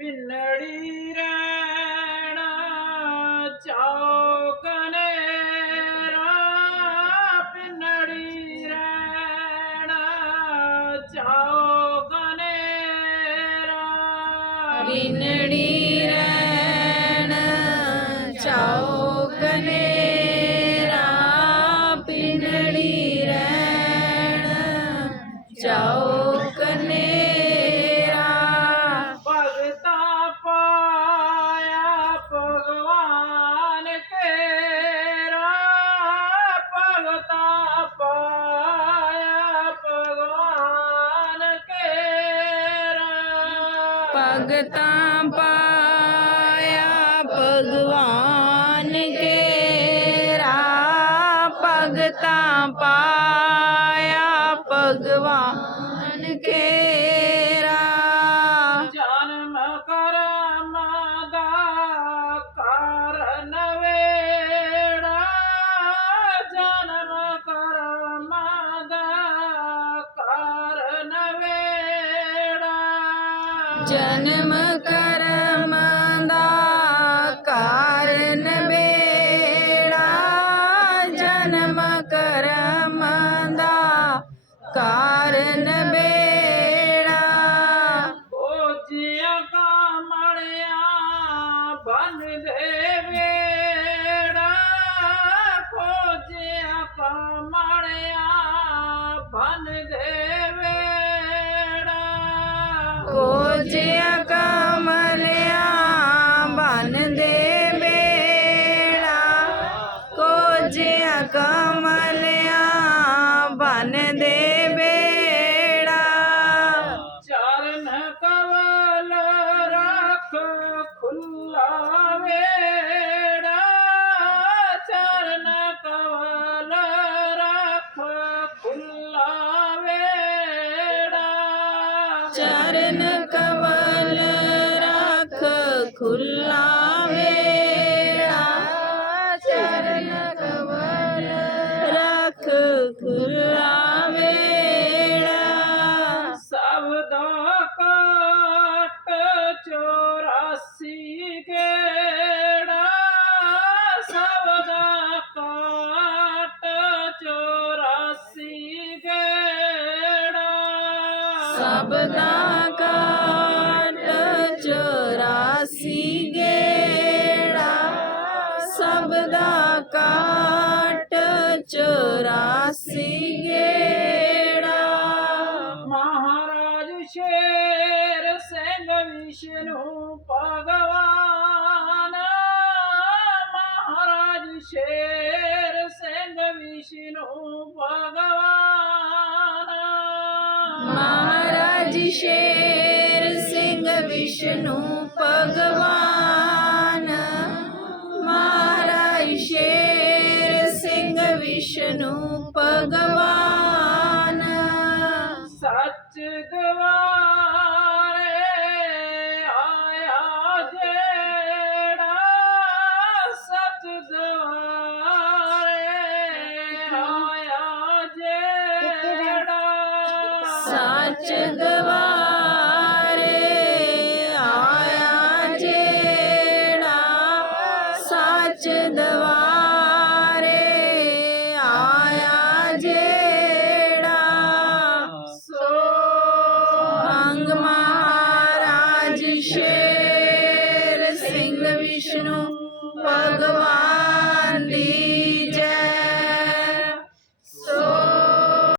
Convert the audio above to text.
ਪਿੰਨੜੀ ਰਹਿਣਾ ਚੌਕ ਨੇਰਾ ਪਿੰਨੜੀ ਰਹਿਣਾ ਚੌਕ ਨੇਰਾ ਪਿੰਨੜੀ जागता पाया भगवान के पगता पाया भगवान के ਜਨਮ ਕਰਮ ਦਾ ਕਾਰਨ ਬੇੜਾ ਜਨਮ ਕਰਮ ਦਾ ਕਾਰਨ ਬੇੜਾ कमलिया बन दे चरण कवल रख खुला बेड़ा। चरण कवल रख खुला चरण कवल रख खुला ਸਭ ਦਾ ਕਾਟ ਚੌਰਾਸੀ ਗੇੜਾ ਸਭ ਦਾ ਕਾਟ ਚੌਰਾਸੀ ਗੇੜਾ। ਮਹਾਰਾਜ ਸ਼ੇਰ ਸਿੰਘ ਵਿਸ਼ਨੂੰ ਭਗਵਾਨ ਮਹਾਰਾਜ ਸ਼ੇਰ ਸਿੰਘ ਵਿਸ਼ਨੂੰ ਭਗਵਾਨ। ਮਹਾਰਾਜ ਸ਼ੇਰ ਸਿੰਘ ਵਿਸ਼ਨੂੰ ਭਗਵਾਨ। ਮਹਾਰਾਜ ਸ਼ੇਰ ਸਿੰਘ ਵਿਸ਼ਨੂੰ ਭਗਵਾਨ। ਸੱਚ ਗਵਾਰੇ ਆਇਆ ਜਿਹੜਾ ਸੱਚ ਗਵਾਰੇ ਆਇਆ ਜਿਹੜਾ ਸੱਚ ਸ਼ੇਰ ਸਿੰਘ ਵਿਸ਼ਨੂੰ ਭਗਵਾਨ ਦੀ